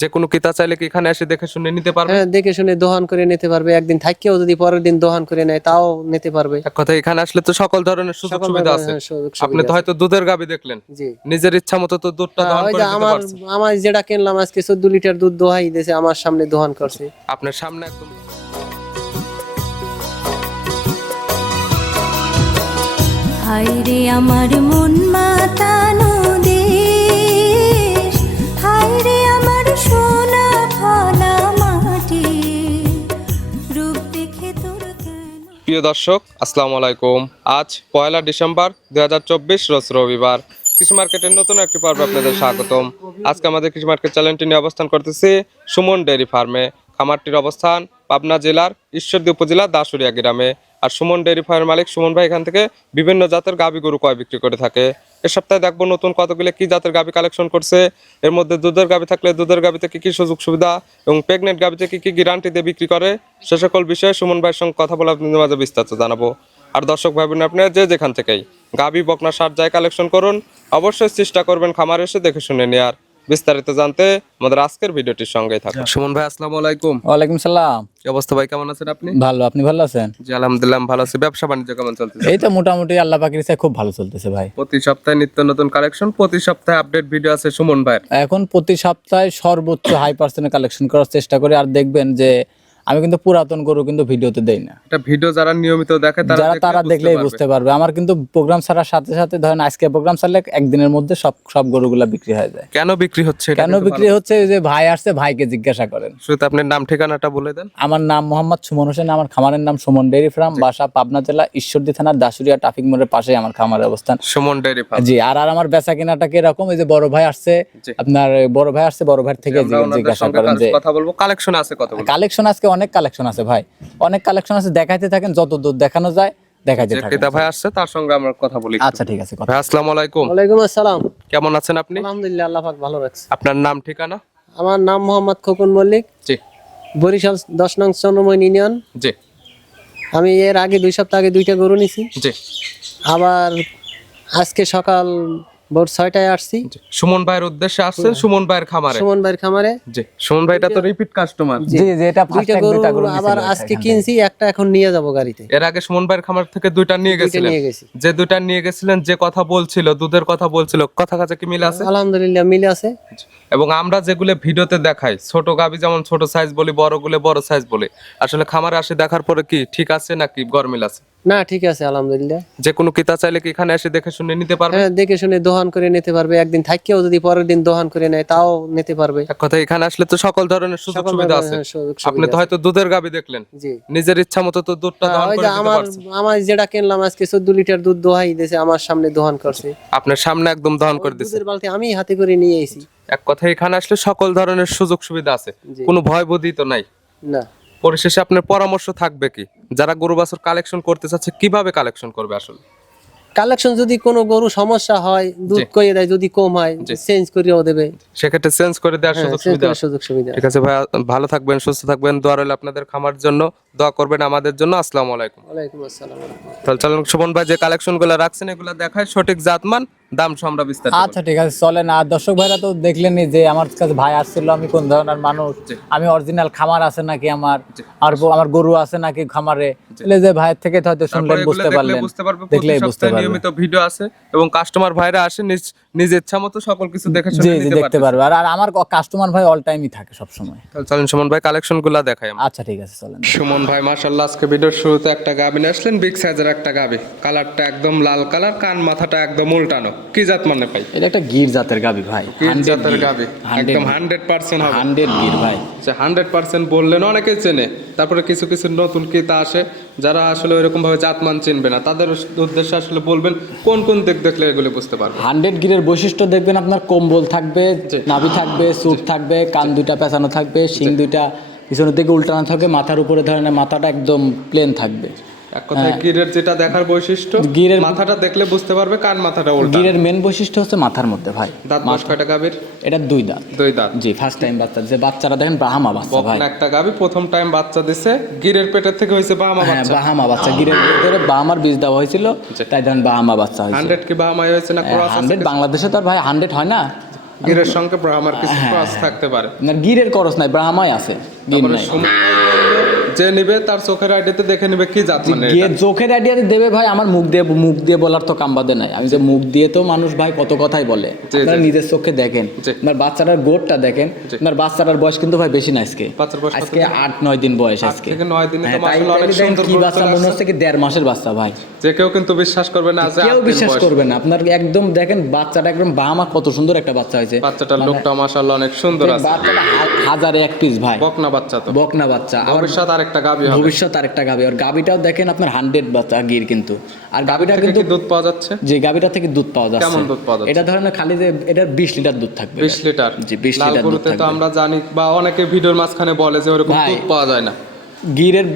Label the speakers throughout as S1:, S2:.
S1: যে কোনো ক্রেতা চাইলে কি এখানে এসে দেখে শুনে নিতে পারবে?
S2: হ্যাঁ দেখে শুনে দোহান করে নিতে পারবে। একদিন থাকেও যদি পরের দিন দোহান করে নেয় তাও নিতে পারবে।
S1: এক কথা এখানে আসলে তো সকল ধরনের সুযোগ সুবিধা আছে। আপনি তো হয়তো দুধের গাবি দেখলেন।
S2: জি।
S1: নিজের ইচ্ছা মতো তো দুধটা
S2: হ্যাঁ,
S1: দহন করে দিতে
S2: আমার আমার যেটা কিনলাম আজকে চোদ্দ লিটার দুধ দোহাই দিয়েছে আমার সামনে দোহান করছে।
S1: আপনার সামনে একদম
S3: হায়রে আমার মন মাতানো
S1: প্রিয় দর্শক, আসসালামু আলাইকুম। আজ পয়লা ডিসেম্বর দু হাজার চব্বিশ, রোজ রবিবার। কৃষি মার্কেটের নতুন একটি পর্ব আপনাদের স্বাগতম। আজকে আমাদের কৃষি মার্কেট চ্যানেলটি নিয়ে অবস্থান করতেছি সুমন ডেয়ারি ফার্মে। খামারটির অবস্থান পাবনা জেলার ঈশ্বরদী উপজেলা দাসুরিয়া গ্রামে। আর সুমন ডেয়ারি ফার্মের মালিক সুমন ভাই এখান থেকে বিভিন্ন জাতের গাভী গরু কয় বিক্রি করে থাকে। এ সপ্তাহে দেখব নতুন কতগুলো কি জাতের গাভী কালেকশন করছে। এর মধ্যে দুধের গাভী থাকলে দুধের গাভীতে কি কি সুযোগ সুবিধা এবং প্রেগনেন্ট গাভীতে কি কি গ্যারান্টি দিয়ে বিক্রি করে, সে সকল বিষয়ে সুমন ভাইয়ের সঙ্গে কথা বলে আপনাদের মাঝে বিস্তারিত জানাব। আর দর্শক ভাই বোন, আপনারা যে যেখান থেকেই গাভী বকনা, সার যায় কালেকশন করুন, অবশ্যই চেষ্টা করবেন খামার এসে দেখে শুনে নেয়ার। বিস্তারিত জানতে আমাদের আজকের ভিডিওটির সঙ্গেই থাকুন। সুমন ভাই আসসালামু আলাইকুম।
S4: ওয়ালাইকুম সালাম।
S1: কি অবস্থা ভাই কেমন আছেন আপনি?
S4: ভালো আপনি ভালো আছেন?
S1: জি আলহামদুলিল্লাহ ভালো আছি। ব্যবসা বাণিজ্য কেমন চলতেছে?
S4: এই তো মোটামুটি আল্লাহ পাকের ইচ্ছায় খুব ভালো চলতেছে ভাই।
S1: প্রতি সপ্তাহে নিত্য নতুন কালেকশন প্রতি সপ্তাহে আপডেট ভিডিও আছে সুমন ভাই
S4: এখন প্রতি সপ্তাহে সর্বোচ্চ হাই পার্সেন্ট কালেকশন করার চেষ্টা করি আর দেখবেন যে আমি কিন্তু পুরাতন গরু কিন্তু ভিডিওতে দেই না।
S1: এটা ভিডিও যারা নিয়মিত দেখে তারা
S4: যারা তারা দেখলেই বুঝতে পারবে। আমার কিন্তু প্রোগ্রাম ছাড়ার সাথে সাথে ধরেন আজকে প্রোগ্রাম ছাড়লে একদিনের মধ্যে সব সব গরুগুলা বিক্রি হয়ে যায়।
S1: কেন বিক্রি হচ্ছে
S4: কেন বিক্রি হচ্ছে? এই যে ভাই আসছে ভাইকে জিজ্ঞাসা করেন।
S1: শুধু আপনার নাম ঠিকানাটা বলে দেন।
S4: আমার নাম মোহাম্মদ সুমন হোসেন আমার খামারের নাম সুমন ডেয়ারি ফার্ম বাসা পাবনা জেলা ঈশ্বরদী থানার দাসুরিয়া ট্রাফিক মোড়ের পাশে আমার খামারের অবস্থান।
S1: Suman dairy farm.
S4: জি আর আর আমার বেচা কেনাটা কীরকম? এই যে বড় ভাই আসছে আপনার বড় ভাই আসছে বড় ভাই থেকে জিজ্ঞাসা করেন যে
S1: কথা বলব। কালেকশন আছে কত
S4: কালেকশন আজকে অনেক কালেকশন আছে ভাই। অনেক কালেকশন আছে দেখাইতে থাকেন যত দূর দেখানো যায় দেখাইতে থাকেন।
S1: ক্রেতা ভাই আসছে তার সঙ্গে আমরা কথা বলি
S4: আচ্ছা ঠিক আছে
S1: ভাই আসসালামু আলাইকুম।
S2: ওয়ালাইকুম আসসালাম।
S1: কেমন আছেন আপনি?
S2: আলহামদুলিল্লাহ আল্লাহ পাক ভালো রাখছে।
S1: আপনার নাম ঠিকানা?
S2: আমার নাম মোহাম্মদ খোকন মল্লিক।
S1: জি।
S2: বরিশাল দশ নং চন্দ্রময় ইউনিয়ন।
S1: জি।
S2: আমি এর আগে দুই সপ্তাহ আগে দুইটা গরু নিছি।
S1: জি।
S2: আবার আজকে সকাল ভোর ছয়টায় আসছি।
S1: সুমন ভাইয়ের উদ্দেশ্যে আসছেন সুমন ভাইয়ের খামারে।
S2: সুমন ভাইয়ের খামারে।
S1: জি সুমন ভাইটা তো রিপিট কাস্টমার
S4: জি জি এটা
S2: দুইটা গরু আবার আজকে কিনছি একটা এখন নিয়ে যাব গাড়িতে।
S1: এর আগে সুমন ভাইয়ের খামার থেকে দুইটা নিয়ে গেছিলেন।
S2: নিয়ে গেছি।
S1: যে দুইটা নিয়ে গেছিলেন যে কথা বলছিল দুধের কথা বলছিল কথা কাছে কি মিল আছে?
S2: আলহামদুলিল্লাহ মিলে আছে।
S1: এবং আমরা যেগুলো ভিডিওতে দেখাই ছোট গাবি যেমন ছোট সাইজ বলি বড়গুলো বড় সাইজ বলি আসলে খামারে আসে দেখার পরে কি ঠিক আছে নাকি গরমিল আছে?
S2: না ঠিক আছে আলহামদুলিল্লাহ।
S1: যে কোনো ক্রেতা চাইলে কি এখানে এসে দেখে শুনে নিতে পারবে?
S2: হ্যাঁ দেখে শুনে দোহান করে নিতে পারবে। একদিন থাকেও যদি পরের দিন দোহান করে নেয় তাও নিতে পারবে।
S1: এক কথা এখানে আসলে তো সকল ধরনের সুযোগ সুবিধা আছে। আপনি তো হয়তো দুধের গাবি দেখলেন।
S2: জি।
S1: নিজের ইচ্ছা মতো তো দুধটা
S2: হ্যাঁ,
S1: দহন করে
S2: আমার আমার যেটা কিনলাম আজকে চোদ্দ লিটার দুধ দোহাই দিয়েছে আমার সামনে দোহান করছে।
S1: আপনার সামনে একদম দহন করে দিচ্ছে
S2: দুধের বালতি আমি হাতে করে নিয়ে এসেছি
S1: এক কথা এখানে আসলে সকল ধরনের সুযোগ সুবিধা আছে। কোনো ভয় বুদ্ধি তো নাই।
S2: না।
S1: পরিশেষে আপনার পরামর্শ থাকবে কি? যারা গরু বাছুর কালেকশন করতে চাচ্ছে কীভাবে কালেকশন করবে আসলে?
S2: কালেকশন যদি কোনো গরু সমস্যা হয় দুধ। কইয়ে দেয় যদি কম হয় চেঞ্জ করেও দেবে।
S1: সেক্ষেত্রে চেঞ্জ করে দেওয়ার
S2: হ্যাঁ,
S1: সুযোগ সুবিধা। ঠিক আছে ভাই ভালো থাকবেন সুস্থ থাকবেন দোয়া রইল আপনাদের খামার জন্য। দোয়া করবেন আমাদের জন্য। আসসালামু আলাইকুম।
S2: ওয়ালাইকুম আসসালাম।
S1: তাহলে চলুন সুমন ভাই যে কালেকশনগুলো রাখছেন এগুলো দেখায় সঠিক জাতমান দাম আমরা বিস্তারিত
S4: আচ্ছা ঠিক আছে চলেন। আর দর্শক ভাইরা তো দেখলেনই যে আমার কাছে ভাই আসছিল আমি কোন ধরনের মানুষ? আমি অরিজিনাল খামার আছে নাকি আমার? আর আমার গরু আছে নাকি খামারে? তাহলে যে ভাইয়ের থেকে তো হয়তো শুনলেন বুঝতে পারলেন।
S1: বুঝতে পারবে
S4: দেখলেই বুঝতে
S1: সপ্তাহে
S4: পারবে
S1: নিয়মিত ভিডিও আছে এবং কাস্টমার ভাইরা আসে নিজ নিজ ইচ্ছা মতো সকল কিছু দেখে শুনে
S4: জি
S1: নিতে
S4: দেখতে
S1: পারবে।
S4: আর আর আমার কাস্টমার ভাই অল টাইমই থাকে সব সময়
S1: তাহলে চলুন সুমন ভাই কালেকশনগুলা দেখাই
S4: আচ্ছা ঠিক আছে চলেন।
S1: সুমন ভাই মাশাল্লাহ আজকে ভিডিওর শুরুতে একটা গাবি নিয়ে আসলেন বিগ সাইজের একটা গাবি। কালারটা একদম লাল কালার কান মাথাটা একদম উল্টানো। কি জাত মানে ভাই?
S4: এটা একটা গির জাতের গাবি ভাই
S1: কি জাতের গাবি। একদম হান্ড্রেড পার্সেন্ট হবে।
S4: হান্ড্রেড গির ভাই।
S1: যে হান্ড্রেড পার্সেন্ট বললেন অনেকেই চেনে। তারপরে কিছু কিছু নতুন ক্রেতা আসে যারা আসলে ওইরকম ভাবে জাতমান চিনবে না। তাদের উদ্দেশ্যে আসলে বলবেন কোন কোন দিক দেখলে এগুলো বুঝতে পারবে?
S4: হান্ড্রেড গিরের বৈশিষ্ট্য দেখবেন আপনার কম্বল থাকবে নাভি থাকবে সুট থাকবে কান দুইটা পেঁচানো থাকবে শিং দুইটা পিছনের দিকে উল্টানো থাকবে মাথার উপরে ধরেন মাথাটা একদম প্লেন থাকবে।
S1: এক কথায় গিরের যেটা দেখার বৈশিষ্ট্য
S4: গিরের-
S1: মাথাটা দেখলে বুঝতে পারবে কান মাথাটা উল্টা।
S4: গিরের মেন বৈশিষ্ট্য হচ্ছে মাথার মধ্যে ভাই।
S1: দাঁত মাস কয়টা গাবির
S4: এটা দুই দাঁত।
S1: দুই দাঁত।
S4: জি ফার্স্ট টাইম বাচ্চা। যে বাচ্চারা দেখেন বাহামা বাচ্চা ভাই।
S1: একটা গাবি প্রথম টাইম বাচ্চা দিছে গিরের পেটের থেকে হয়েছে বাহামা
S4: হ্যাঁ
S1: বাচ্চা।
S4: বাহামা বাচ্চা। গিরের ভিতরে বাহামার বীজ দেওয়া হয়েছিল তাই ধরেন বাহামা বাচ্চা হয়েছে।
S1: হান্ড্রেড কি বাহামাই হয়েছে না ক্রস
S4: হান্ড্রেড বাংলাদেশে তো আর ভাই হান্ড্রেড হয় না।
S1: গিরের সঙ্গে ব্রাহ্মার কিছু ক্রস থাকতে পারে।
S4: না গিরের করস নাই ব্রাহ্মাই আছে। গির নাই।
S1: যে নিবে তার চোখের আইডিতে দেখে নিবে কি জাত মানে
S4: চোখের আইডিয়া দেবে ভাই আমার মুখ দিয়ে মুখ দিয়ে বলার তো কাম বাদে নাই। আমি যে মুখ দিয়ে তো মানুষ ভাই কত কথাই বলে। আপনারা নিজের চোখে দেখেন। আপনার বাচ্চাটার গোটটা দেখেন। আপনার বাচ্চাটার বয়স কিন্তু ভাই বেশি না আজকে। আজকে আট নয় দিন বয়স আজকে।
S1: নয় দিনে তো
S4: হ্যাঁ, কি বাচ্চা মনে হচ্ছে কি দেড় মাসের বাচ্চা ভাই।
S1: যে কেউ কিন্তু বিশ্বাস করবে না
S4: কেউ বিশ্বাস করবে না। আপনার একদম দেখেন বাচ্চাটা একদম বামা কত সুন্দর একটা বাচ্চা হয়েছে।
S1: বাচ্চাটার লোকটা মাশাআল্লাহ অনেক সুন্দর আছে।
S4: বাচ্চাটা হাজারে এক পিস ভাই।
S1: বকনা বাচ্চা তো।
S4: বকনা বাচ্চা। আবার
S1: ভবিষ্যৎ আরেকটা গাবি হবে।
S4: ভবিষ্যৎ আরেকটা গাবি। আর গাবিটাও দেখেন আপনার হান্ড্রেড বাচ্চা গির কিন্তু। আর গাবিটা কিন্তু
S1: দুধ পাওয়া যাচ্ছে?
S4: যে গাবিটা থেকে দুধ পাওয়া যাচ্ছে।
S1: কেমন দুধ পাওয়া যাচ্ছে?
S4: এটা ধরেন খালি যে এটার বিশ লিটার দুধ থাকবে।
S1: বিশ লিটার?
S4: জি,
S1: বিশ
S4: লিটার দুধ
S1: থাকবে তো আমরা জানি বা অনেকে ভিডিওর মাঝখানে বলে যে ওরকম দুধ পাওয়া যায় না।
S4: গিরের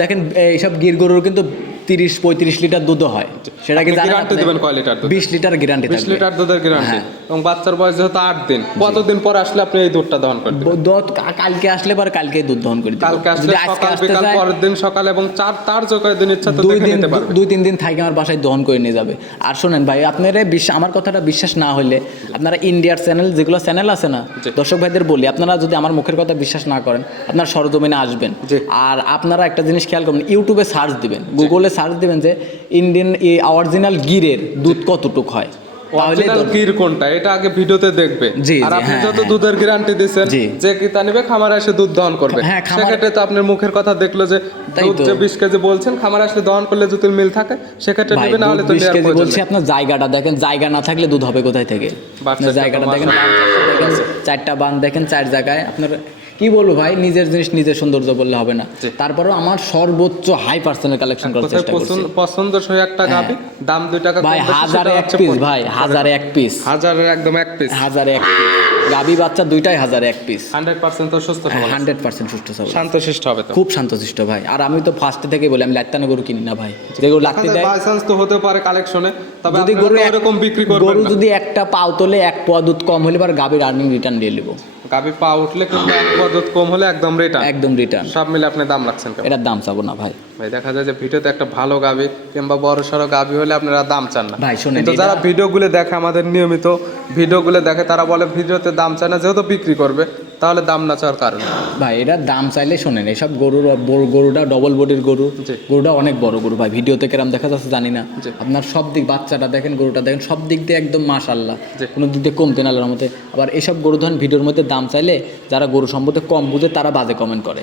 S4: দেখেন এইসব গির গরুর কিন্তু তিরিশ পঁয়ত্রিশ লিটার দুধও হয়। সেটা কি
S1: আপনি
S4: জানেন
S1: guarantee দিবেন কয় লিটার
S4: বিশ লিটার গ্যারান্টি
S1: বিশ লিটার দুধের গ্যারান্টি এবং বাচ্চার বয়স যেহেতু আট দিন কতদিন পর আসলে আপনি এই দুধটা দহন করবেন
S4: দুধ কালকে আসলে পর কালকে দুধ দহন করে
S1: কালকে আসলে সকাল বিকাল পরের দিন সকাল এবং চার তার যোগায় দিন ইচ্ছা তো
S4: দুই দিন দুই তিন দিন থাকে আমার বাসায় দহন করে নিয়ে যাবে। আর শোনেন ভাই আপনারা বিশ্বাস আমার কথাটা বিশ্বাস না হলে আপনারা ইন্ডিয়ার চ্যানেল যেগুলো চ্যানেল আছে না। দর্শক ভাইদের বলি আপনারা যদি আমার মুখের কথা বিশ্বাস না করেন আপনারা সরজমিনে আসবেন। আর আপনারা একটা জিনিস খেয়াল করবেন ইউটিউবে সার্চ দিবেন গুগলে সার্চ দিবেন যে ইন্ডিয়ান এই অরিজিনাল গিরের দুধ কতটুক হয়?
S1: অরিজিনাল গির কোনটা? এটা আগে ভিডিওতে দেখবে। আর আপনি
S4: হ্যাঁ,
S1: যত
S4: হ্যাঁ।
S1: দুধের গ্যারান্টি দিচ্ছেন যে কিতা নিবে খামারে এসে দুধ দহন করবে।
S4: হ্যাঁ,
S1: সেক্ষেত্রে তো আপনার মুখের কথা দেখল যে দুধ যে বিশ কেজি বলছেন খামারে আসলে দহন করলে যদি মিল থাকে সেক্ষেত্রে
S4: ভাই,
S1: না হলে তো
S4: 20 কেজি বলছি আপনার জায়গাটা দেখেন জায়গা না থাকলে দুধ হবে কোথায় থেকে? জায়গাটা দেখেন দেখেন, চারটা বান দেখেন চার জায়গায় আপনার কি বলব ভাই? নিজের জিনিস নিজের সৌন্দর্য বললে হবে না।
S1: জি।
S4: তারপরেও আমার সর্বোচ্চ হাই পার্সেন্টের কালেকশন করার চেষ্টা করছি।
S1: পছন্দ পছন্দসই একটা গাবি? দাম দুই টাকা
S4: ভাই হাজারে এক পিস ভাই হাজারে এক পিস
S1: হাজারের একদম এক পিস
S4: হাজারে এক পিস গাবি বাচ্চা দুইটাই হাজারে এক পিস
S1: হান্ড্রেড পার্সেন্ট তো সুস্থ।
S4: হান্ড্রেড পার্সেন্ট সুস্থ সবল।
S1: শান্তশিষ্ট হবে তো।
S4: খুব শান্তশিষ্ট ভাই। আর আমি তো ফার্স্ট থেকে বলি আমি লাত্তানো গরু কিনি না ভাই। যেগুলো লাগতে দেয়
S1: বাই চান্স তো হতে পারে কালেকশনে তবে
S4: যদি গরু
S1: ওরকম বিক্রি করবেন
S4: গরু যদি একটা পাও তোলে এক পোয়া দুধ কম হলে এবার গাবির আর্নিং রিটার্ন দিয়ে নেব।
S1: গাবি পা উঠলে কিন্তু এক কম হলে একদম রিটার্ন
S4: একদম রিটার্ন
S1: সব মিলে আপনি দাম রাখছেন কেমন?
S4: এটার দাম চাবো না ভাই।
S1: ভাই দেখা যায় যে ভিডিওতে একটা ভালো গাবি কিংবা বড় সড়ো গাবি হলে আপনারা দাম চান না।
S4: ভাই,
S1: শুনে
S4: তো
S1: যারা ভিডিওগুলো দেখে আমাদের নিয়মিত ভিডিওগুলো দেখে তারা বলে ভিডিওতে দাম চায় না যেহেতু বিক্রি করবে। তাহলে দাম না চাওয়ার কারণ?
S4: ভাই এটার দাম চাইলে শোনেন এসব গরুর গরুটা ডবল বডির গরু। গরুটা অনেক বড় গরু ভাই ভিডিওতে কেরাম দেখা যাচ্ছে জানি না। আপনার সব দিক বাচ্চাটা দেখেন গরুটা দেখেন সব দিক দিয়ে একদম মাশাল্লাহ
S1: জি।
S4: কোনো দিক দিয়ে কমতে না আল্লাহর মধ্যে আবার এসব গরু ধরেন ভিডিওর মধ্যে দাম চাইলে যারা গরু সম্পর্কে কম বুঝে তারা বাজে কমেন্ট করে।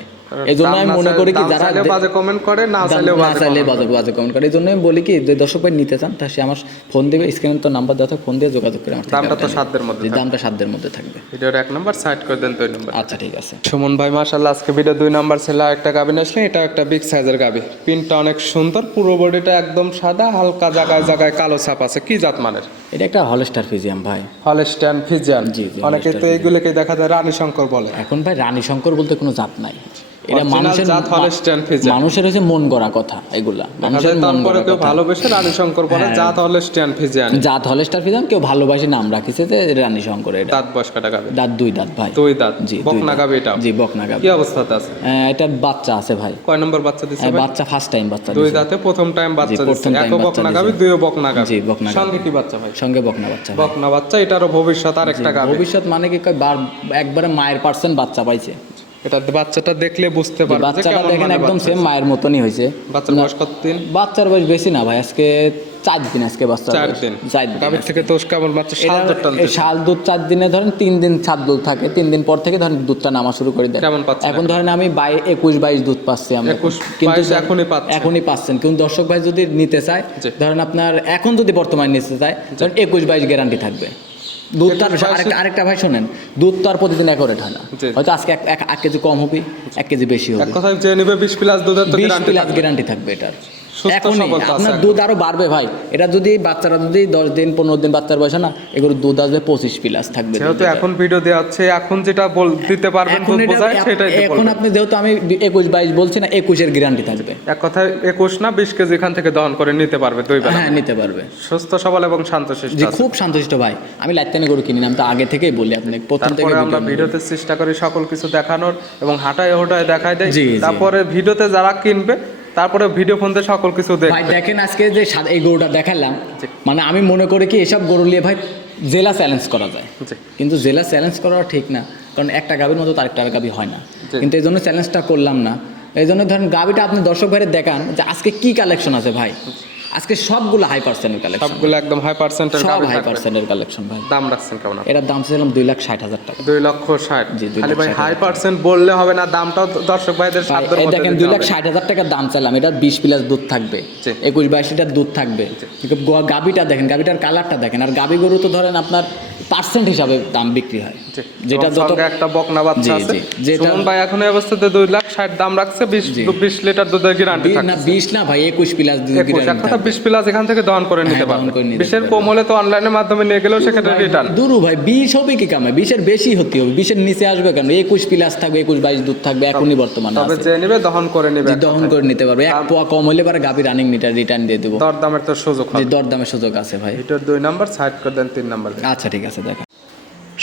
S4: এই জন্য আমি মনে করি কি যারা
S1: বাজে কমেন্ট করে না
S4: চাইলে বাজে বাজে কমেন্ট করে। এই জন্য আমি বলি কি যে দর্শক ভাই নিতে চান তা সে আমার ফোন দেবে স্ক্রিনে তো নাম্বার দেওয়া ফোন দিয়ে যোগাযোগ করে আমার
S1: দামটা তো সাধ্যের মধ্যে থাকবে।
S4: দামটা সাধ্যের মধ্যে থাকবে।
S1: ভিডিওর এক নম্বর সাইড করে দেন দুই নম্বর।
S4: আচ্ছা ঠিক আছে।
S1: সুমন ভাই মাশাল্লাহ আজকে ভিডিও দুই নম্বর ছিল একটা গাবি আসলে এটা একটা বিগ সাইজের গাবি পিনটা অনেক সুন্দর পুরো বডিটা একদম সাদা হালকা জায়গায় জায়গায় কালো ছাপ আছে। কি জাত মানের?
S4: এটা একটা হলস্টার ফিজিয়াম ভাই।
S1: হলস্টার ফিজিয়াম।
S4: জি,
S1: অনেকে তো এইগুলোকে দেখা যায় রানী শঙ্কর বলে।
S4: এখন ভাই রানী শঙ্কর বলতে কোনো জাত নাই। এটা মানুষের। মানুষের হচ্ছে মন গড়া কথা এগুলা। মানুষের মন গড়া
S1: কেউ ভালোবেসে রানী শঙ্কর বলে
S4: হ্যাঁ।
S1: জাত ফিজিয়ান
S4: জাত হলস্টার কেউ ভালোবাসে নাম রাখিছে যে রানী শঙ্কর এটা।
S1: দাঁত বয়স কাটা গাবি?
S4: দাঁত দুই দাঁত ভাই।
S1: দুই দাঁত?
S4: জি
S1: বকনা। গাবি এটা
S4: জি বকনা গাবি।
S1: কি অবস্থাতে আছে
S4: আহ, এটার বাচ্চা আছে ভাই।
S1: কয় নম্বর বাচ্চা দিছে ভাই?
S4: বাচ্চা ফার্স্ট টাইম বাচ্চা
S1: দুই দাঁতে প্রথম টাইম বাচ্চা একও
S4: বাচ্চা
S1: বকনা
S4: দিছে।
S1: গাবি দুইও বকনা গাবি?
S4: জি, বকনা গাবি।
S1: সঙ্গে কি বাচ্চা ভাই?
S4: সঙ্গে বকনা বাচ্চা
S1: বকনা বাচ্চা এটারও ভবিষ্যৎ আর একটা গাবি।
S4: ভবিষ্যৎ মানে কি? কয় একবারে মায়ের পার্সেন্ট বাচ্চা পাইছে।
S1: এটা বাচ্চাটা দেখলে বুঝতে পারবে
S4: বাচ্চাটা দেখেন একদম সেম মায়ের মতনই হয়েছে।
S1: বাচ্চার বয়স কত দিন
S4: বাচ্চার বয়স বেশি না ভাই আজকে চার দিন আজকে বাচ্চা
S1: চার দিন।
S4: চার দিন।
S1: গাবির থেকে তো কেবল
S4: শাল দুধ চার দিনে ধরেন তিন দিন দুধ থাকে তিন দিন পর থেকে ধরেন দুধটা নামা শুরু করে দেয়।
S1: কেমন পাচ্ছেন
S4: এখন ধরেন আমি বাই একুশ বাইশ দুধ পাচ্ছি
S1: 21,
S4: কিন্তু
S1: এখনই পাচ্ছেন।
S4: এখনই পাচ্ছেন। কিন্তু দর্শক ভাই যদি নিতে চায় ধরেন আপনার এখন যদি বর্তমানে নিতে চায় ধরেন একুশ বাইশ গ্যারান্টি থাকবে। দুধ তার আরেকটা আরেকটা ভাই শোনেন দুধ তো আর প্রতিদিন অ্যাকোরেট হয় না হয়তো আজকে এক- এক এক কেজি কম হবে এক কেজি বেশি
S1: এক
S4: হবে।
S1: কথায় যে নিবে বিশ প্লাস দুধের তো গ্যারান্টি
S4: থাকবে এটার। এখনই। আপনার দুধ আরও বাড়বে ভাই। এটা যদি বাচ্চারা যদি দশ দিন পনেরো দিন বাচ্চার বয়সে না এগুলো দুধ আসবে পঁচিশ প্লাস থাকবে
S1: যেহেতু এখন ভিডিও দেওয়া হচ্ছে এখন যেটা বল দিতে পারবেন
S4: এখন
S1: দুধ বোঝায় সেটাই
S4: এখন আপনি যেহেতু আমি একুশ বাইশ বলছি না একুশের গ্যারান্টি থাকবে।
S1: এক কথায় একুশ না বিশ কেজি এখান থেকে দহন করে নিতে পারবে দুই বেলা।
S4: হ্যাঁ নিতে পারবে।
S1: সুস্থ সবল এবং শান্তশিষ্ট
S4: জি খুব শান্তশিষ্ট ভাই। আমি লাইতানি গরু কিনি না, আমি তো আগে থেকেই বলি আপনি প্রথম থেকে
S1: আমরা ভিডিওতে চেষ্টা করি সকল কিছু দেখানোর এবং হাঁটায় হোটায় দেখাই দেয়। তারপরে ভিডিওতে যারা কিনবে তারপরে ভিডিও ফোন দিয়ে সকল কিছু
S4: দেখ
S1: ভাই
S4: দেখেন আজকে যে এই গরুটা দেখালাম মানে আমি মনে করি কি এসব গরু নিয়ে ভাই জেলা চ্যালেঞ্জ করা যায়। কিন্তু জেলা চ্যালেঞ্জ করা ঠিক না কারণ একটা গাভীর মতো তার একটা গাভী হয় না। কিন্তু এই জন্য চ্যালেঞ্জটা করলাম না। এই জন্য ধরেন গাভীটা আপনি দর্শক ভাইয়ের দেখান যে আজকে কি কালেকশন আছে ভাই? আজকে সবগুলো হাই পার্সেন্টের কালেকশন
S1: সবগুলো একদম হাই পার্সেন্টের
S4: সব হাই পার্সেন্টের কালেকশন ভাই।
S1: দাম রাখছেন কেমন?
S4: এটার দাম ছিলাম দুই লাখ ষাট হাজার টাকা।
S1: দুই লক্ষ ষাট।
S4: জি,
S1: খালি ভাই হাই পার্সেন্ট বললে হবে না দামটাও দর্শক ভাইদের
S4: ভাই,
S1: সাধ্যের মধ্যে
S4: দেখেন দুই লাখ ষাট হাজার টাকার দাম চাইলাম এটা বিশ প্লাস দুধ থাকবে। একুশ বাইশ লিটার দুধ থাকবে। গাবিটা দেখেন গাবিটার কালারটা দেখেন। আর গাবি গরু তো ধরেন আপনার পার্সেন্ট হিসাবে দাম বিক্রি হয়। যেটা যত
S1: একটা বকনা বাচ্চা আছে।
S4: যেটা-
S1: সুমন ভাই এখন এই অবস্থাতে দুই লাখ ষাট দাম রাখছে বিশ
S4: জি।
S1: বিশ লিটার দুধের গ্যারান্টি থাকে
S4: না বিশ না ভাই একুশ প্লাস দুধ
S1: একুশ। এক কথা বিশ প্লাস এখান থেকে দহন করে নিতে
S4: হ্যাঁ,
S1: পারবে।
S4: করে নিতে
S1: বিশের
S4: পারবে।
S1: কম হলে তো অনলাইনের মাধ্যমে নিয়ে গেলেও সেক্ষেত্রে রিটার্ন
S4: দুরু ভাই বিশ হবে কি কামে? বিশের বেশি হতে হবে। বিশের নিচে আসবে কেন? একুশ প্লাস থাকবে একুশ বাইশ দুধ থাকবে এখনই বর্তমানে
S1: তবে
S4: আছে।
S1: যে নিবে দহন করে নিবে।
S4: দহন করে নিতে পারবে। এক পোয়া কম হলে পরে গাভী রানিং মিটার রিটার্ন দিয়ে দেবো।
S1: দর দামের তো সুযোগ
S4: যে
S1: হবে।
S4: দর দামের সুযোগ আছে ভাই।
S1: এটার দুই নাম্বার সাইড করে দেন তিন নাম্বার
S4: আচ্ছা ঠিক আছে। দেখেন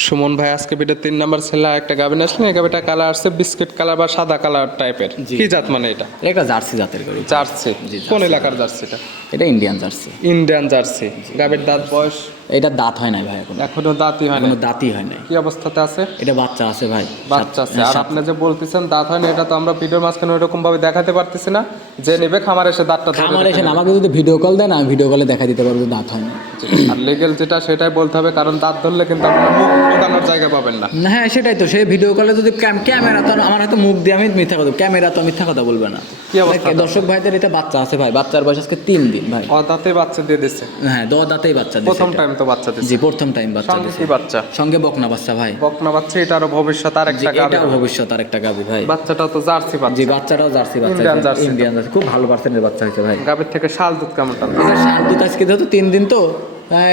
S1: সুমন ভাই আজকে ভিডিও তিন নাম্বার ছেলে একটা গাবিন আসলেন। এই গাবিটা কালার আসছে বিস্কিট কালার বা সাদা কালার টাইপের। কি জাত মানে এটা?
S4: এটা জার্সি জাতের গরু।
S1: জার্সি।
S4: জি,
S1: কোন এলাকার জার্সিটা?
S4: এটা ইন্ডিয়ান জার্সি।
S1: Indian jersey. গাবির দাঁত বয়স?
S4: এটা দাঁত হয় নাই ভাই এখন।
S1: এখনও দাঁতই হয় না
S4: দাঁতই হয় নাই।
S1: কি অবস্থাতে আছে?
S4: এটা বাচ্চা আছে ভাই।
S1: বাচ্চা আছে। আর আপনি যে বলতেছেন দাঁত হয় না এটা তো আমরা ভিডিওর মাঝখানে ওইরকম ভাবে দেখাতে পারতেছি না। যে নেবে খামার এসে দাঁতটা
S4: খামার এসে আমাকে যদি ভিডিও কল দেন আমি ভিডিও কলে দেখা দিতে পারব দাঁত হয় না
S1: আর লিগেল যেটা সেটাই বলতে হবে কারণ দাঁত ধরলে কিন্তু আপনার মুখ ঢোকানোর জায়গা পাবেন না।
S4: না, হ্যাঁ সেটাই তো। সেই ভিডিও কলে যদি ক্যাম- ক্যামেরা তো আমার হয়তো মুখ দিয়ে আমি মিথ্যা কথা ক্যামেরা তো মিথ্যা কথা বলবে না।
S1: কি অবস্থা?
S4: দর্শক ভাইদের এটা বাচ্চা আছে ভাই। বাচ্চার বয়স আজকে তিন দিন ভাই।
S1: ও দাঁতে বাচ্চা দিয়ে দিচ্ছে
S4: হ্যাঁ দ দাঁতেই বাচ্চা দিছে
S1: প্রথম টাইম তো বাচ্চা দিচ্ছে
S4: জি প্রথম টাইম বাচ্চা দিছে।
S1: বাচ্চা?
S4: সঙ্গে বকনা বাচ্চা ভাই।
S1: বকনা বাচ্চা এটা আরও ভবিষ্যৎ আর একটা গাভী
S4: এটাও ভবিষ্যৎ আর একটা গাবি ভাই।
S1: বাচ্চাটাও তো জার্সি
S4: জি বাচ্চাটাও জার্সি বাচ্চা। Indian Jersey. খুব ভালো পার্সেন্টের বাচ্চা হয়েছে ভাই।
S1: গাভীর থেকে শাল দুধ কেমন টানবে
S4: এটা দুধ আজকে যেহেতু তিন দিন তো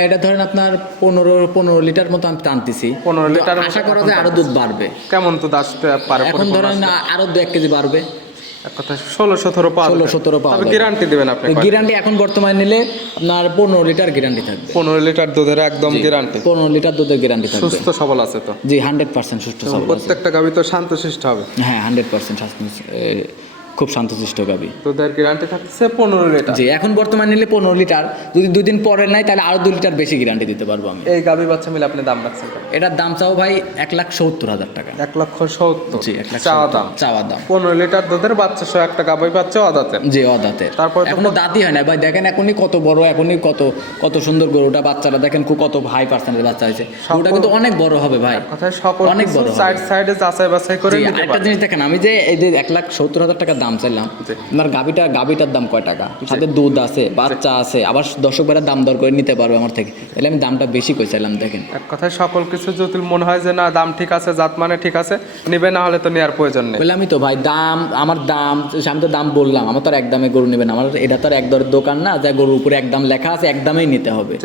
S4: এটা ধরেন আপনার পনেরো পনেরো লিটার মতো আমি টানতেছি।
S1: 15
S4: তো
S1: লিটারের
S4: আশা করা যায় আরও দুধ বাড়বে।
S1: কেমন তো আসতে পারে
S4: এখন ধরেন আরও দু এক কেজি বাড়বে।
S1: ষোলো সতেরো পাওয়া
S4: 16
S1: সতেরো
S4: 17 পাওয়া
S1: গ্যারান্টি দেবেন আপনি?
S4: গ্যারান্টি এখন বর্তমানে নিলে আপনার পনেরো লিটার গ্যারান্টি থাকবে।
S1: পনেরো লিটার দুধের একদম গ্যারান্টি
S4: পনেরো লিটার দুধের গ্যারান্টি থাকবে।
S1: সুস্থ সবল আছে তো।
S4: জি হান্ড্রেড পার্সেন্ট সুস্থ সবল
S1: প্রত্যেকটা গাভী তো শান্তশিষ্ট হবে।
S4: হ্যাঁ হান্ড্রেড পার্সেন্ট খুব শান্তশিষ্ট গাবি।
S1: দুধের গ্যারান্টি থাকছে পনেরো লিটার।
S4: জি এখন বর্তমানে নিলে পনেরো লিটার। যদি দুই দিন পরে নাই তাহলে আরও দুই লিটার বেশি গ্যারান্টি দিতে পারব আমি।
S1: এই গাভী বাচ্চা মিলে আপনি দাম রাখছেন
S4: এটার দাম চাও ভাই এক লাখ সত্তর হাজার টাকা।
S1: এক লক্ষ সত্তর।
S4: জি এক লাখ
S1: চাওয়া। দাম।
S4: চাওয়া দাম।
S1: পনেরো লিটার দুধের বাচ্চা সহ একটা গাভী বাচ্চা অদাতের।
S4: জি অদাতের।
S1: তারপরে
S4: এখনও দাঁতই হয় না। ভাই দেখেন এখনই কত বড় এখনই কত কত সুন্দর গরুটা বাচ্চারা দেখেন খুব কত হাই পার্সেন্টের বাচ্চা হয়েছে। গরুটা কিন্তু অনেক বড় হবে ভাই।
S1: কথায় সকল
S4: অনেক বড়
S1: সাইড সাইডে যাচাই বাছাই করে পারবেন
S4: জিনিস দেখেন আমি যে এই যে এক লাখ সত্তর হাজার টাকা দাম চাইলাম
S1: জি।
S4: আপনার গাবিটা গাবিটার দাম কয় টাকা? সাথে দুধ আছে বাচ্চা আছে আবার দর্শক ভাইরা দাম দর করে নিতে পারবে আমার থেকে। তাহলে আমি দামটা বেশি কই চাইলাম দেখেন।
S1: এক কথায় সকল কিছু যদি মনে হয় যে না দাম ঠিক আছে জাত মানে ঠিক আছে নিবে না হলে তো নেওয়ার প্রয়োজন নেই।
S4: বললাম আমি তো ভাই দাম আমার দাম আমি তো দাম বললাম আমার তো আর এক দামে গরু নেবেন আমার এটা তো আর এক দরের দোকান না যা গরুর উপরে এক দাম লেখা আছে এক দামেই নিতে হবে।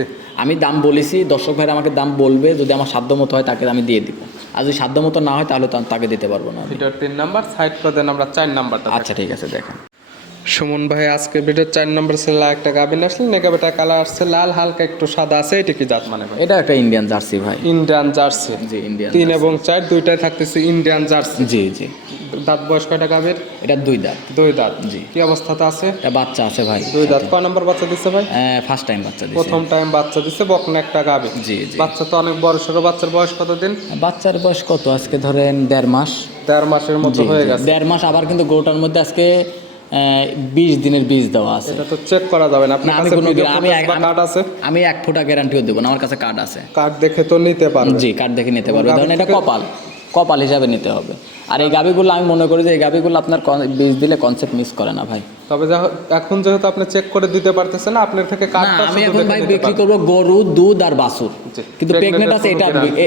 S4: আমি দাম বলেছি দর্শক ভাইরা আমাকে দাম বলবে যদি আমার সাধ্য মতো হয় তাকে আমি দিয়ে দিব। আর যদি সাধ্য মতো না হয় তাহলে তো তাকে দিতে পারব না আমি।
S1: তিন নাম্বার সাইড করে দেন আমরা চার নাম্বারটা
S4: আচ্ছা ঠিক আছে দেখেন
S1: সুমন ভাই আজকে ভিডিওর চার নাম্বার ছেলে একটা গাভিন আসলেন। এই গাভিটা কালার আসছে লাল হালকা একটু সাদা আছে এটা কি জাত মানে ভাই?
S4: এটা একটা ইন্ডিয়ান জার্সি ভাই।
S1: Indian Jersey.
S4: জি ইন্ডিয়ান
S1: তিন এবং চার দুইটাই থাকতেছে ইন্ডিয়ান জার্সি।
S4: জি জি।
S1: দাঁত বয়স কয়টা গাভীর?
S4: এটা দুই দাঁত।
S1: দুই দাঁত।
S4: জি।
S1: কি অবস্থাতে আছে?
S4: এটা বাচ্চা আছে ভাই।
S1: দুই দাঁত। কয় নাম্বার বাচ্চা দিচ্ছে ভাই?
S4: ফার্স্ট টাইম বাচ্চা দিছে।
S1: প্রথম টাইম বাচ্চা দিচ্ছে বকনা একটা গাভী।
S4: জি জি।
S1: বাচ্চা তো অনেক বড় সড়ো বাচ্চার বয়স কত দিন
S4: বাচ্চার বয়স কত? আজকে ধরেন দেড় মাস।
S1: দেড় মাসের মতো হয়ে গেছে।
S4: দেড় মাস আবার কিন্তু গরুটার মধ্যে আজকে বিশ দিনের বীজ দেওয়া আছে।
S1: এটা তো চেক করা যাবে না। আপনার
S4: না, আমি
S1: কাছে
S4: কোনো আমি
S1: কার্ড আছে?
S4: আমি এক ফোঁটা গ্যারান্টিও দেবো না আমার কাছে কার্ড আছে।
S1: কার্ড দেখে তো নিতে পারবে।
S4: জি কার্ড দেখে নিতে পারবে। কারণ এটা কপাল। কপাল হিসাবে নিতে হবে। আর এই গাবিগুলো আমি মনে করি যে এই গাবিগুলো আপনার বীজ দিলে কনসেপ্ট মিস করে না ভাই।
S1: তবে এখন যেহেতু আপনি চেক করে দিতে পারতেছেন না আপনার থেকে কার্ডটা
S4: আমি এখন ভাই বিক্রি। করব গরু দুধ আর বাছুর। কিন্তু প্রেগনেন্ট আছে এটা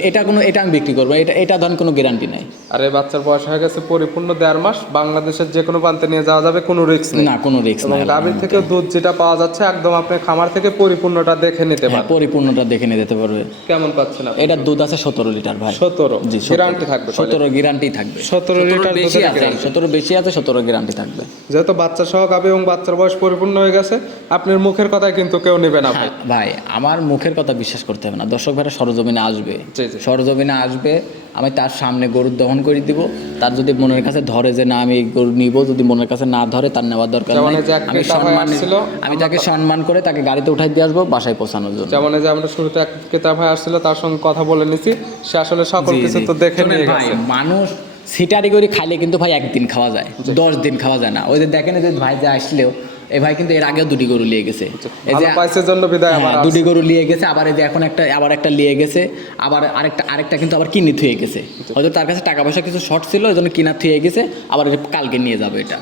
S4: এটা কোনো এটা আমি বিক্রি করব। এটা এটা ধরেন কোনো গ্যারান্টি নেই।
S1: আর এই বাচ্চার বয়স হয়ে গেছে পরিপূর্ণ দেড় মাস বাংলাদেশের যে কোনো প্রান্তে নিয়ে যাওয়া যাবে কোনো রিস্ক নেই।
S4: না কোনো রিস্ক নেই
S1: গাভী থেকে দুধ যেটা পাওয়া যাচ্ছে একদম আপনি খামার থেকে পরিপূর্ণটা দেখে নিতে
S4: হ্যাঁ
S1: পারবেন।
S4: পরিপূর্ণটা দেখে নিয়ে যেতে পারবে
S1: কেমন পাচ্ছেন আপনি?
S4: এটার দুধ আছে সতেরো লিটার ভাই।
S1: সতেরো।
S4: জি
S1: গ্যারান্টি থাকবে
S4: সতেরো গ্যারান্টি থাকবে।
S1: সতেরো লিটার
S4: বেশি আছে সতেরো বেশি আছে সতেরো গ্যারান্টি থাকবে।
S1: যেহেতু বাচ্চা সহ গাবে এবং বাচ্চার বয়স পরিপূর্ণ হয়ে গেছে আপনার মুখের কথায় কিন্তু কেউ নেবে না ভাই।
S4: হ্যাঁ, আমার মুখের কথা বিশ্বাস করতে হবে না। দর্শক ভাইরা সরজমিনে আসবে। সরজমিনে আসবে আমি তার সামনে গরু দহন করে দিব। তার যদি মনের কাছে ধরে যে না আমি এই গরু নিব যদি মনের কাছে না ধরে তার নেওয়ার দরকার নেই। আমি সম্মান আমি তাকে সম্মান করে তাকে গাড়িতে উঠাই দিয়ে আসব বাসায় পৌঁছানোর জন্য।
S1: যেমন যে আমরা শুরুতে এক ভাই আসছিল তার সঙ্গে কথা বলে নিছি। সে আসলে সকল কিছু তো দেখে নিয়ে গেছে।
S4: মানুষ সিটারি করে খাইলে কিন্তু ভাই একদিন খাওয়া যায় দশ দিন খাওয়া যায় না। ওই যে দেখেন যে ভাই যে আসলেও এই ভাই কিন্তু এর আগেও দুটি গরু নিয়ে গেছে। এই যে
S1: জন্য বিদায় আবার
S4: হ্যাঁ, দুটি গরু নিয়ে গেছে আবার এই যে এখন একটা আবার একটা নিয়ে গেছে আবার আরেকটা আরেকটা কিন্তু আবার কিনে থুয়ে গেছে। হয়তো তার কাছে টাকা পয়সা কিছু শর্ট ছিল ওই জন্য কিনা থুয়ে গেছে আবার কালকে নিয়ে যাবে এটা।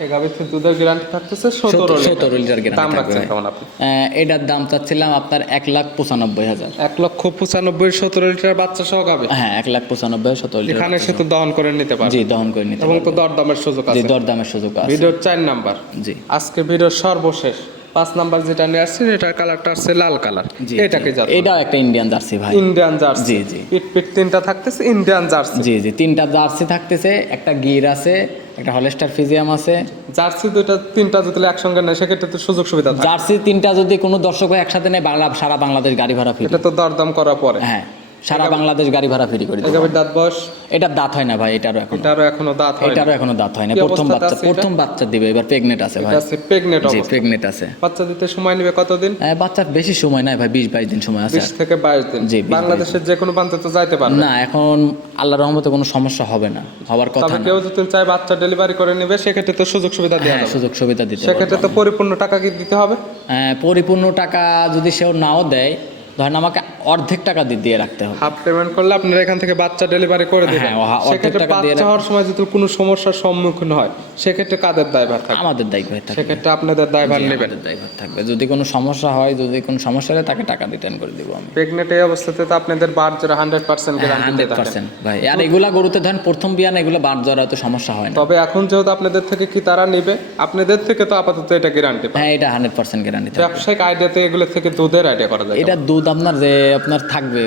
S1: দুধের গ্যারান্টি থাকতেছে সতেরো
S4: সতেরো লিটার।
S1: দাম রাখছেন কেমন আপনি?
S4: আহ, এটার দাম চাচ্ছিলাম আপনার এক লাখ পঁচানব্বই হাজার।
S1: এক লক্ষ পঁচানব্বই সতেরো লিটার বাচ্চা সহ গাবে
S4: হ্যাঁ এক লাখ পঁচানব্বই সতেরো লিটার
S1: এখানে সে তো দহন করে নিতে পারবে।
S4: জি দহন করে নিতে
S1: এবং তো দরদামের সুযোগ আছে।
S4: দরদামের সুযোগ আছে।
S1: ভিডিওর চার নাম্বার।
S4: জি।
S1: আজকে ভিডিওর সর্বশেষ পাঁচ নাম্বার যেটা নিয়ে আসছে এটার কালারটা আসছে লাল কালার। এটাকে জাত?
S4: এটাও একটা ইন্ডিয়ান জার্সি ভাই।
S1: ইন্ডিয়ান জার্সি
S4: জি, জি।
S1: পিট পিট তিনটা থাকতেছে ইন্ডিয়ান জার্সি
S4: জি জি। তিনটা জার্সি থাকতেছে একটা গির আছে একটা হলেস্টার ফিজিয়াম আছে।
S1: জার্সি দুইটা তিনটা যদি একসঙ্গে নেয় সেক্ষেত্রে তো সুযোগ সুবিধা
S4: জার্সি তিনটা যদি কোনো দর্শক একসাথে নেয় বাংলা সারা বাংলাদেশ গাড়ি ভাড়া ফ্রি
S1: এটা তো দরদাম করার পরে।
S4: হ্যাঁ। সারা বাংলাদেশ গাড়ি ভাড়া ফ্রি করে দেবো
S1: দাঁত বয়স?
S4: এটার দাঁত হয় না ভাই এটারও এখন।
S1: এটারও এখনও দাঁত হয়
S4: এটারও এখনও দাঁত হয় না। প্রথম বাচ্চা প্রথম বাচ্চা দিবে এবার প্রেগনেন্ট আছে ভাই।
S1: আছে প্রেগনেন্ট
S4: জি
S1: অবস্থা।
S4: প্রেগনেন্ট আছে।
S1: বাচ্চা দিতে সময় নেবে কতদিন?
S4: হ্যাঁ, বাচ্চার বেশি সময় নাই ভাই বিশ বাইশ দিন সময় আছে।
S1: বিশ থেকে বাইশ দিন।
S4: জি, 20
S1: বাংলাদেশের যে কোনো প্রান্তে তো যাইতে পারবে।
S4: না এখন আল্লাহ রহমতে কোনো সমস্যা হবে না হওয়ার কথা
S1: তবে
S4: না।
S1: কেউ যদি চায় বাচ্চা ডেলিভারি করে নেবে সেক্ষেত্রে তো সুযোগ সুবিধা দেওয়া
S4: হ্যাঁ
S1: যাবে।
S4: সুযোগ সুবিধা দিতে পারব।
S1: সেক্ষেত্রে তো পরিপূর্ণ টাকা কি দিতে হবে?
S4: আহ, পরিপূর্ণ টাকা যদি সেও নাও দেয় ধরেন আমাকে অর্ধেক টাকা দিয়ে দিয়ে রাখতে হবে।
S1: হাফ পেমেন্ট করলে আপনারা এখান থেকে বাচ্চা ডেলিভারি করে দিবেন।
S4: হ্যাঁ, অর্ধেক
S1: সেক্ষেত্রে
S4: টাকা দিয়ে
S1: বাচ্চা হওয়ার সময় যদি কোনো সমস্যার সম্মুখীন হয় সেক্ষেত্রে কাদের দায়ভার থাকবে?
S4: আমাদের দায়িত্ব থাকবে।
S1: সেক্ষেত্রে আপনাদের দায়ভার নেবেন।
S4: দায়ভার থাকবে। যদি কোনো সমস্যা হয় যদি কোনো সমস্যা হয় তাকে টাকা রিটার্ন করে দিব আমি।
S1: প্রেগনেন্ট এই অবস্থাতে তো আপনাদের বার যারা হান্ড্রেড পার্সেন্ট গ্যারান্টি
S4: পার্সেন্ট ভাই। আর এগুলা গরুতে ধরেন প্রথম বিয়ান এগুলো বার জ্বর তো সমস্যা হয় না।
S1: তবে এখন যেহেতু আপনাদের থেকে কি তারা নেবে আপনাদের থেকে তো আপাতত এটা গ্যারান্টি
S4: হ্যাঁ এটা হান্ড্রেড পার্সেন্ট গ্যারান্টি
S1: ব্যবসায়িক আইডিয়াতে এগুলো থেকে দুধের আইডিয়া করা যায়।
S4: এটা দুধ আপনার যে আপনার থাকবে।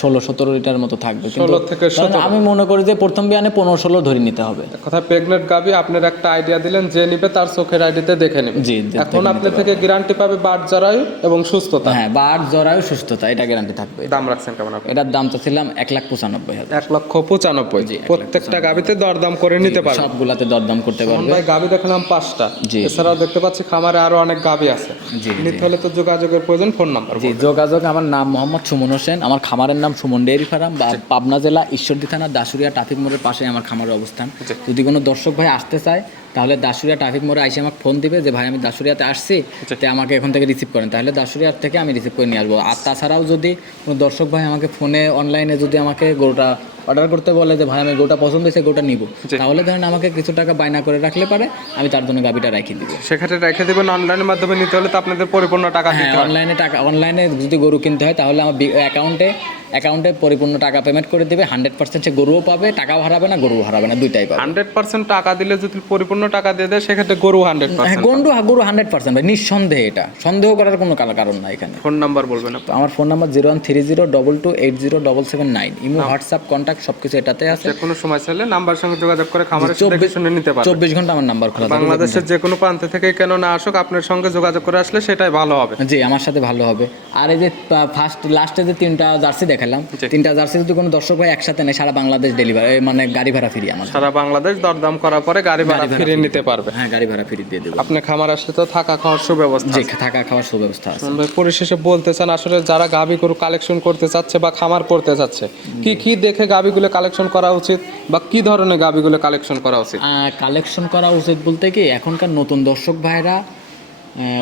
S4: ষোলো সতেরো লিটার মতো থাকবে।
S1: 16 থেকে
S4: আমি মনে করি যে প্রথম বিয়ানে পনেরো ষোলো ধরে নিতে হবে।
S1: কথা প্রেগনেন্ট গাবি আপনার একটা আইডিয়া দিলেন যে নিবে তার চোখের আইডিতে দেখে নেবে।
S4: জি,
S1: এখন আপনার থেকে গ্যারান্টি পাবে বাট জরায়ু এবং সুস্থতা।
S4: হ্যাঁ বার জরায়ু সুস্থতা এটা গ্যারান্টি থাকবে।
S1: দাম রাখছেন কেমন
S4: এটার দাম তো ছিলাম এক লাখ পঁচানব্বই হাজার।
S1: এক লক্ষ পঁচানব্বই। জি প্রত্যেকটা গাবিতে দরদাম করে নিতে পারবেন
S4: সবগুলাতে দরদাম করতে পারবে।
S1: ভাই গাবি দেখলাম পাঁচটা।
S4: জি।
S1: এছাড়াও দেখতে পাচ্ছি খামারে আরও অনেক গাবি আছে।
S4: জি,
S1: নিতে হলে তো যোগাযোগের প্রয়োজন ফোন নাম্বার
S4: জি যোগাযোগ আমার নাম মোহাম্মদ সুমন হোসেন। আমার খামারের নাম সুমন ডেয়ারি ফার্ম বা পাবনা জেলা ঈশ্বরদী থানা দাসুরিয়া ট্রাফিক মোড়ের পাশে আমার খামারের অবস্থান। যদি কোনো দর্শক ভাই আসতে চায় তাহলে দাসুরিয়া ট্রাফিক মোড়ে এসে আমাকে ফোন দিবে যে ভাই আমি দাসুরিয়াতে আসছি। তে আমাকে এখন থেকে রিসিভ করেন। তাহলে দাসুরিয়ার থেকে আমি রিসিভ করে নিয়ে আসব। আর তাছাড়াও যদি কোনো দর্শক ভাই আমাকে ফোনে অনলাইনে যদি আমাকে গরুটা অর্ডার করতে বলে যে ভাই আমি গোটা পছন্দ হয়েছে গরুটা নিব। তাহলে ধরেন আমাকে কিছু টাকা বায়না করে রাখলে পারে আমি তার জন্য গাবিটা রেখে দিব।
S1: সেক্ষেত্রে রেখে দেবেন অনলাইনের মাধ্যমে নিতে হলে তো আপনাদের পরিপূর্ণ টাকা
S4: হ্যাঁ
S1: দিতে
S4: অনলাইনে টাকা অনলাইনে যদি গরু কিনতে হয় তাহলে আমার অ্যাকাউন্টে অ্যাকাউন্টে পরিপূর্ণ টাকা পেমেন্ট করে দেবে। হান্ড্রেড পার্সেন্ট সে গরুও পাবে টাকাও হারাবে না গরুও হারাবে না দুইটাই পাবে।
S1: হান্ড্রেড পার্সেন্ট টাকা দিলে যদি পরিপূর্ণ টাকা দিয়ে দেয় সেক্ষেত্রে গরু হান্ড্রেড
S4: হ্যাঁ
S1: পার্সেন্ট
S4: গরু হান্ড্রেড পার্সেন্ট ভাই নিঃসন্দেহে এটা। সন্দেহ করার কোনো কার- কারণ নাই এখানে।
S1: ফোন নাম্বার বলবেন
S4: তো আমার phone number zero one three zero double two eight zero double seven nine. Imo WhatsApp contact সব কিছু এটাতে আছে।
S1: কোনো সময় চাইলে নাম্বার সঙ্গে যোগাযোগ করে খামারের দেখে শুনে নিতে পারবেন।
S4: চব্বিশ ঘণ্টা আমার নাম্বার খোলা থাকে।
S1: বাংলাদেশের যে কোনো প্রান্ত থেকে কেন না আসুক আপনার সঙ্গে যোগাযোগ করে আসলে সেটাই ভালো হবে।
S4: জি আমার সাথে ভালো হবে। আর এই যে ফার্স্ট লাস্টে যে তিনটা জার্সি দেখালাম তিনটা জার্সি যদি কোনো দর্শক ভাই একসাথে নেয় সারা বাংলাদেশ ডেলিভারি মানে গাড়ি ভাড়া ফ্রি আমার
S1: সারা বাংলাদেশ দরদাম করার পরে গাড়ি ভাড়া ফিরিয়ে নিতে পারবে।
S4: হ্যাঁ গাড়ি ভাড়া ফ্রি দিয়ে দেবো।
S1: আপনি খামার আসলে তো থাকা খাওয়ার সুব্যবস্থা আছে।
S4: থাকা খাওয়ার সুব্যবস্থা আছে।
S1: ভাই পরিশেষে বলতে চান আসলে যারা গাভী গরু কালেকশন করতে চাচ্ছে বা খামার করতে চাচ্ছে কি কি দেখে গাভীগুলো কালেকশন করা উচিত বা কি ধরনের গাভীগুলো কালেকশন করা উচিত?
S4: কালেকশন করা উচিত বলতে কি এখনকার নতুন দর্শক ভাইরা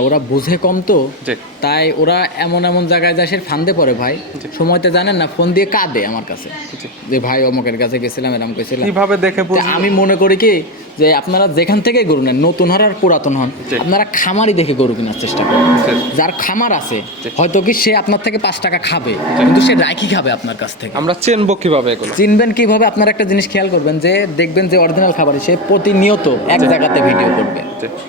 S4: ওরা বুঝে কম তো। তাই ওরা এমন এমন জায়গায় যায় সে ফান্দে পড়ে ভাই। সময়তে জানেন না ফোন দিয়ে কাঁদে আমার কাছে। যে ভাই অমুকের কাছে গেছিলাম এরকম গেছিলাম
S1: কীভাবে দেখে
S4: আমি মনে করি কি যে আপনারা যেখান থেকে গরু নেন নতুন হন আর পুরাতন হন আপনারা খামারই দেখে গরু কেনার চেষ্টা করুন। যার খামার আছে হয়তো কি সে আপনার থেকে পাঁচ টাকা খাবে কিন্তু সে রাইকি খাবে আপনার কাছ থেকে।
S1: আমরা চিনবো কীভাবে এগুলো।
S4: চিনবেন কীভাবে আপনার একটা জিনিস খেয়াল করবেন যে দেখবেন যে অরিজিনাল খাবার সে প্রতিনিয়ত এক জায়গাতে ভিডিও করবে।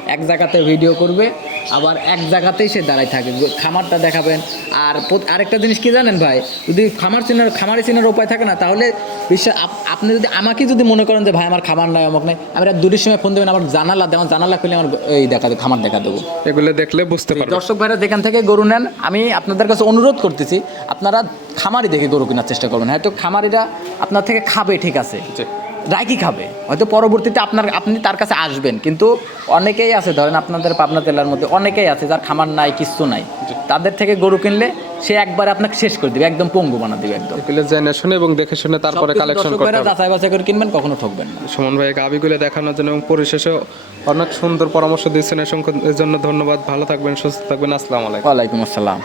S4: এক জায়গাতে ভিডিও করবে আবার এক জায়গাতেই সে দাঁড়ায় থাকে। খামারটা দেখাবেন। আর আরেকটা জিনিস কি জানেন ভাই? যদি খামার চেনার খামারে চেনার উপায় থাকে না তাহলে বিশ্বাস আপ- আপনি যদি আমাকে যদি মনে করেন যে ভাই আমার খামার নাই অমুক নাই আমি রাত দুটির সময় ফোন দেবেন আমার জানালা দেওয়া জানালা খুলে আমার এই দেখা দেবো খামার দেখা দেবো।
S1: এগুলো দেখলে বুঝতে পারবে
S4: দর্শক ভাইরা যেখান থেকে গরু নেন আমি আপনাদের কাছে অনুরোধ করতেছি আপনারা খামারি দেখে গরু কেনার চেষ্টা করবেন। হয়তো খামারিরা আপনার থেকে খাবে ঠিক আছে। রাইকি খাবে। হয়তো পরবর্তীতে আপনার আপনি তার কাছে আসবেন কিন্তু অনেকেই আছে ধরেন আপনাদের পাবনা জেলার মধ্যে অনেকেই আছে যার খামার নাই কিচ্ছু নাই। তাদের থেকে গরু কিনলে সে একবার আপনাকে শেষ করে দিবে একদম পঙ্গু বানা দিবে একদম।
S1: এগুলো জেনে শুনে এবং দেখে শুনে তারপরে কালেকশন করতে হবে।
S4: যাচাই বাছাই করে কিনবেন কখনো ঠকবেন না।
S1: সুমন ভাই গাবিগুলো দেখানোর জন্য এবং পরিশেষে অনেক সুন্দর পরামর্শ দিচ্ছেন এর জন্য ধন্যবাদ। ভালো থাকবেন সুস্থ থাকবেন। আসসালামু আলাইকুম।
S4: ওয়ালাইকুম আসসালাম।